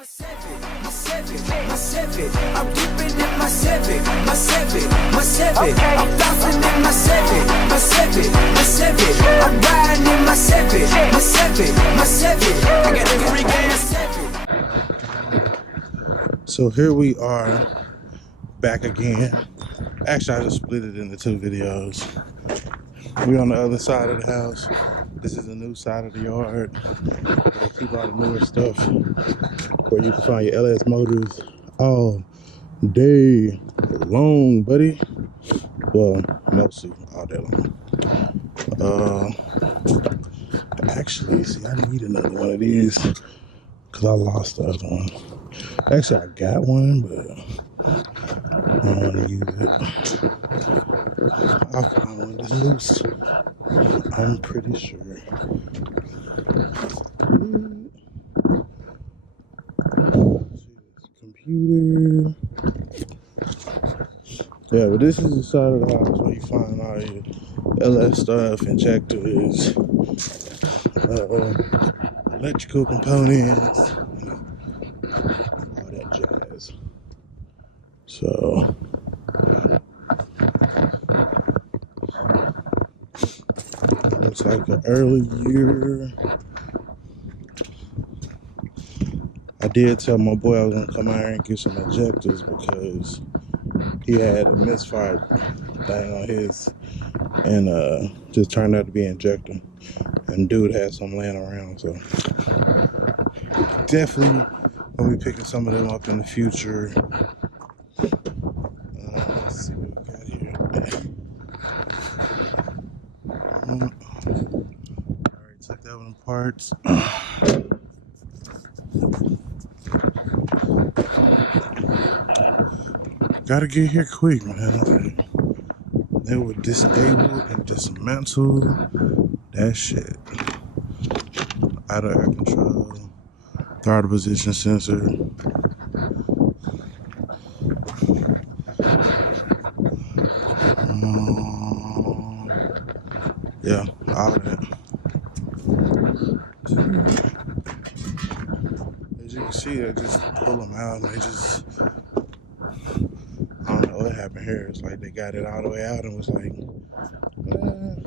I'm dipping in my Civic. I'm bouncing in my Civic. I'm riding in my Civic. I got the free gas. So here we are back again. Actually, I just split it into two videos. We're on the other side of the house. This is a new side of the yard. They keep all the newer stuff where you can find your LS motors all day long, buddy. Well, mostly all day long. Actually, see, I need another one of these because I lost the other one. Actually, I got one, but I don't want to use it. I'll find one that's loose. I'm pretty sure. Computer. Yeah, but this is the side of the house where you find all your LS stuff, injectors, electrical components, all that jazz. So looks like an early year. I did tell my boy I was gonna come out here and get some injectors because he had a misfire thing on his and just turned out to be an injector. And dude had some laying around, so definitely gonna be picking some of them up in the future. Let's see what we got here. Alright, took that one apart. Gotta get here quick, man. They were disabled and dismantled. That shit. Out of air control. Throttle position sensor. Yeah, all that. As you can see, I just pull them out and they just, I don't know what happened here. It's like they got it all the way out and was like, fuck it.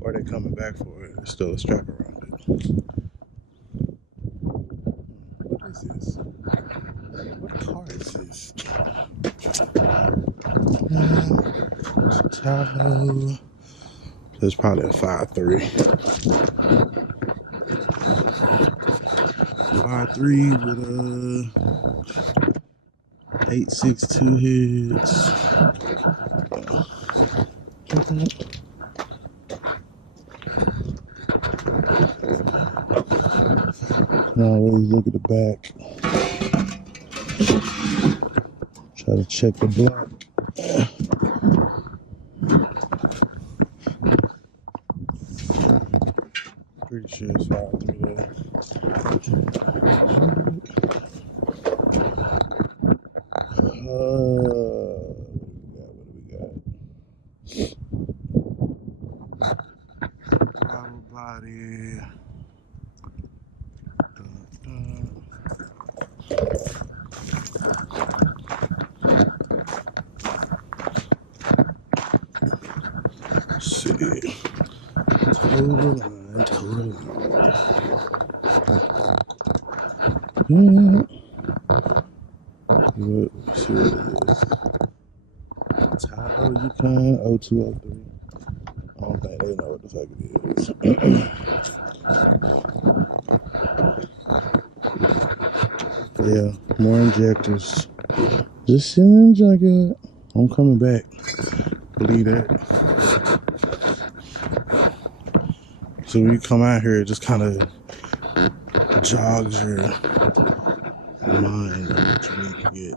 Or they coming back for it. There's still a strap around it. What is this? What car is this? Tahoe. There's probably a 5.3. 5.3 with a 8.62 heads. Now always look at the back. Try to check the block. Pretty sure it's 5.3 there. What do we got? Throttle body. Let's see. Total line. Let's see what it is. Tahoe Yukon 0203. I don't think they know what the fuck it is. Yeah, more injectors. Just sitting in the junkyard. I'm coming back. Believe that. So when you come out here, it just kind of jogs your mind on what you need to get.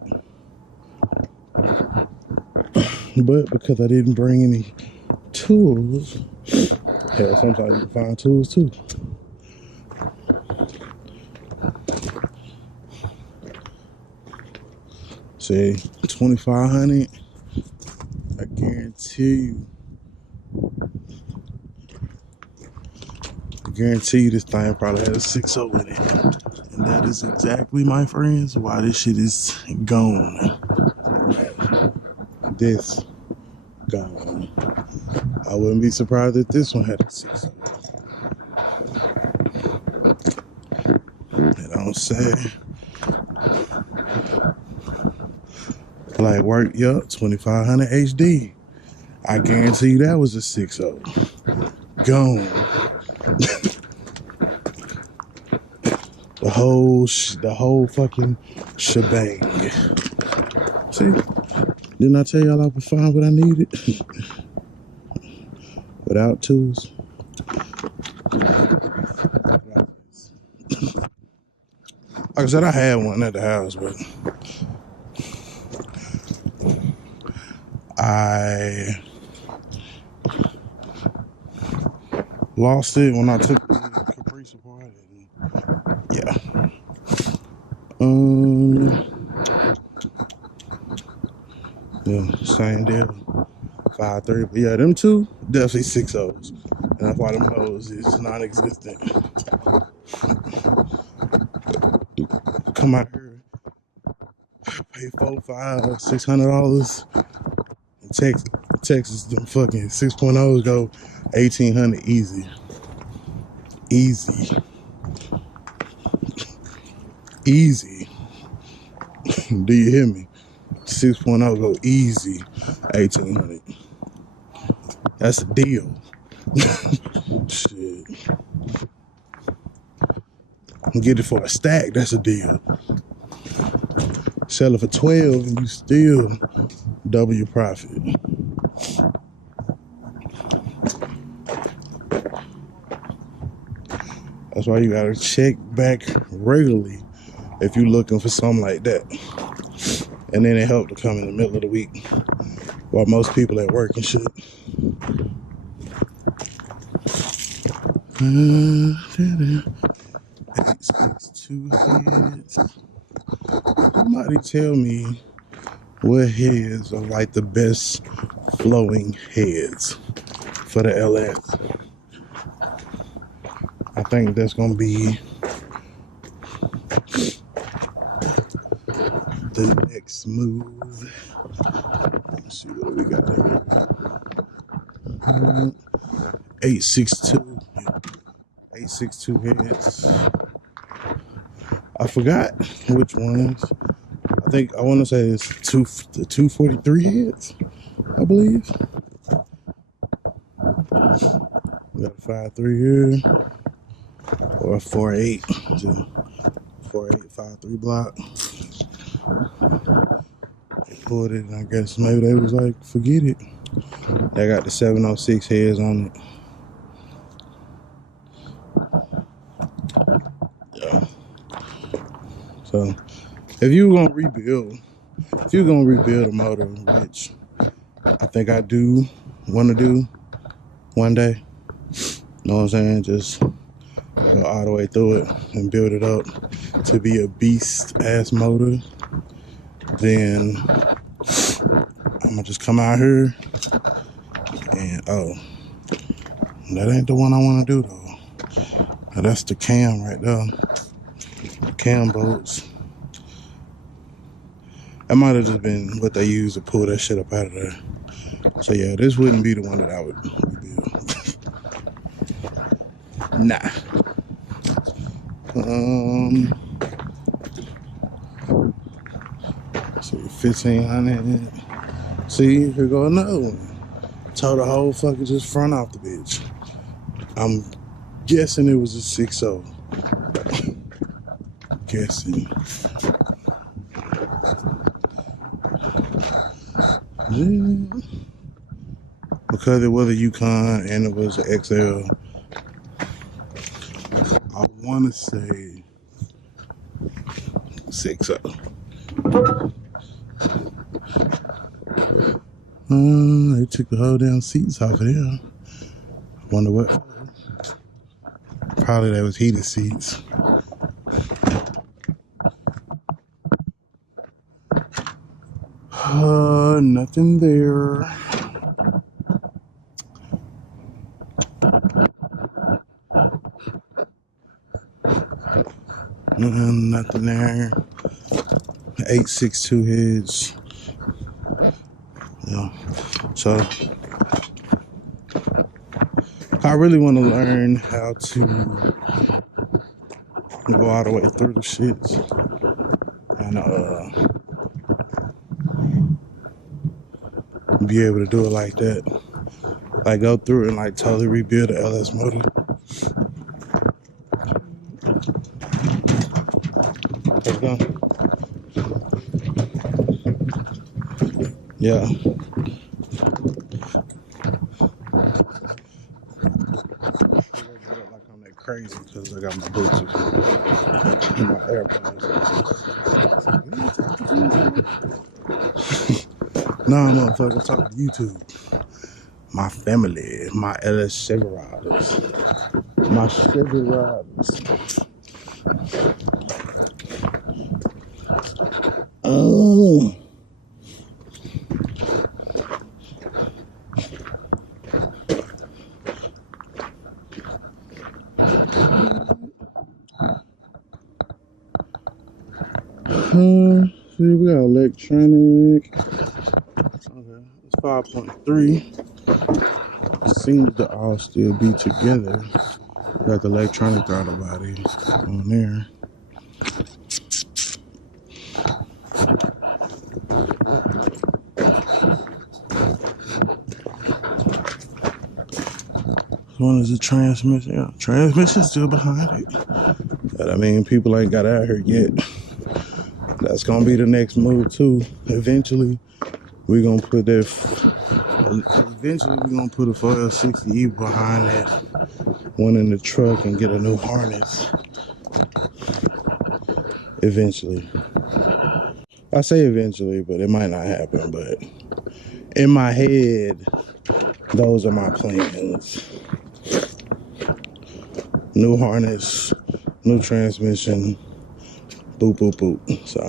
But because I didn't bring any tools, hell, sometimes you can find tools too. Say 2,500, I guarantee you guarantee you this thing probably had a 6.0 in it. And that is exactly, my friends, why this shit is gone. This gone. I wouldn't be surprised if this one had a 6.0. You know what I'm saying? Like work, yup, 2500 HD. I guarantee you that was a 6.0. Gone. The whole fucking shebang. See? Didn't I tell y'all I would find what I needed? Without tools. Like I said, I had one at the house, but I lost it when I took the Caprice apart. Yeah. Yeah, same deal. 5.3, but yeah, them two definitely 6.0s, and that's why them hoes is non-existent. Come out here, pay $400, $500, $600. In Texas, them fucking 6.0s go 1,800 easy. Do you hear me? 6.0 go easy 1,800. That's a deal. Shit. Get it for a stack, that's a deal. Sell it for 12 and you still double your profit. That's why you gotta check back regularly if you're looking for something like that. And then it helped to come in the middle of the week while most people at work and shit. 862 heads. Somebody tell me what heads are like the best flowing heads for the LS. I think that's gonna be the next move. Let's see what we got here. 862. 862 heads. I forgot which ones. I want to say it's the 243 heads, I believe. We got a 5.3 here, or a 4.8, 4.8 5.3 block. They pulled it, and I guess maybe they was like, forget it. They got the 706 heads on it. Yeah. So if you're gonna rebuild a motor, which I think I do want to do one day, know what I'm saying? Just go all the way through it and build it up to be a beast ass motor. Then I'm gonna just come out here and that ain't the one I want to do though. That's the cam right there. The cam bolts. That might have just been what they used to pull that shit up out of there. So yeah, this wouldn't be the one that I would rebuild. Nah. See, 1,500. See, here go another one. Tore the whole fucking just front off the bitch. I'm guessing it was a 6.0. Guessing. Yeah. Because it was a Yukon and it was an XL, I want to say 6.0. They took the whole damn seats off of there. I wonder what. Probably that was heated seats. Nothing there. Nothing there. 862 heads. Yeah. So I really want to learn how to go all the way through the shits and be able to do it like that. Like go through and like totally rebuild the LS motor. Let's go. Yeah. Like I'm that crazy because I got my boots and my AirPods. Nah, motherfucker, talking to YouTube. My family, my LS Chevy riders. My Chevy riders. Oh. See, we got electronic. Okay, it's 5.3. Seems to all still be together. Got the electronic throttle body on there. This one is the transmission. Yeah, transmission's still behind it. But I mean, people ain't got out here yet. That's gonna be the next move too. Eventually, we're gonna put that. Eventually, we're gonna put a 4L60E behind that one in the truck and get a new harness. Eventually, I say eventually, but it might not happen. But in my head, those are my plans. New harness, new transmission, boop, boop, boop. So,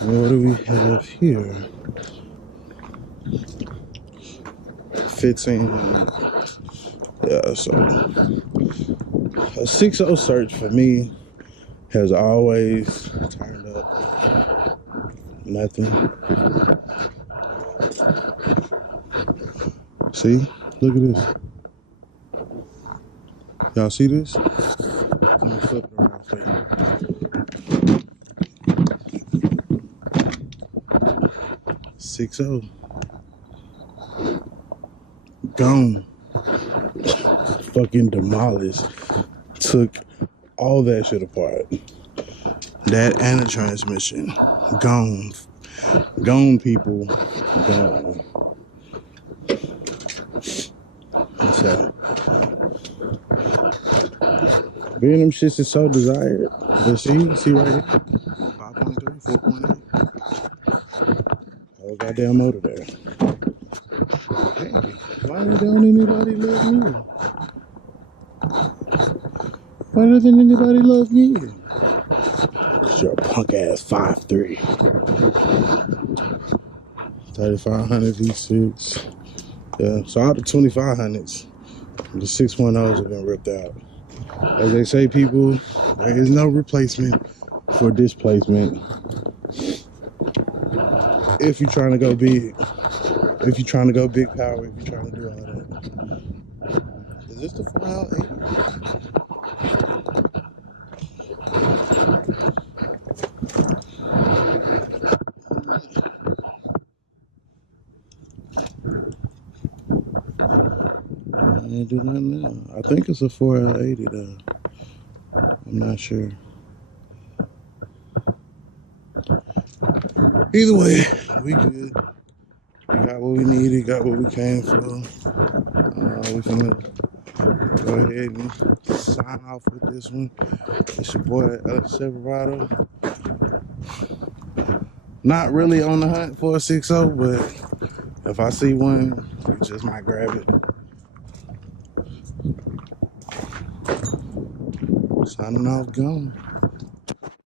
what do we have here? 15. Yeah, so a 6.0 search for me has always turned up nothing. See, look at this. Y'all see this? I'm gonna flip it around for you. .6.0 gone. Fucking demolished. Took all that shit apart. That and the transmission. Gone. Gone, people. Gone. So, being them shits is so desired. But see right here? 5.3, 4.8. Oh, goddamn motor there. Hey, why don't anybody love me? Why doesn't anybody love me? Cause you're a punk ass 5'3". 3500 V6. Yeah, so all the 2500s, the 610s have been ripped out. As they say, people, there is no replacement for displacement. If you're trying to go big, if you're trying to go big power, if you're trying to do all that. Is this the 4L80? I didn't do nothing now. I think it's a 4L80 though. I'm not sure. Either way, we good. We got what we needed, got what we came for. We're gonna go ahead and sign off with this one. It's your boy LS Silverado. Not really on the hunt for a 6.0, but if I see one, we just might grab it. Signing off, gone.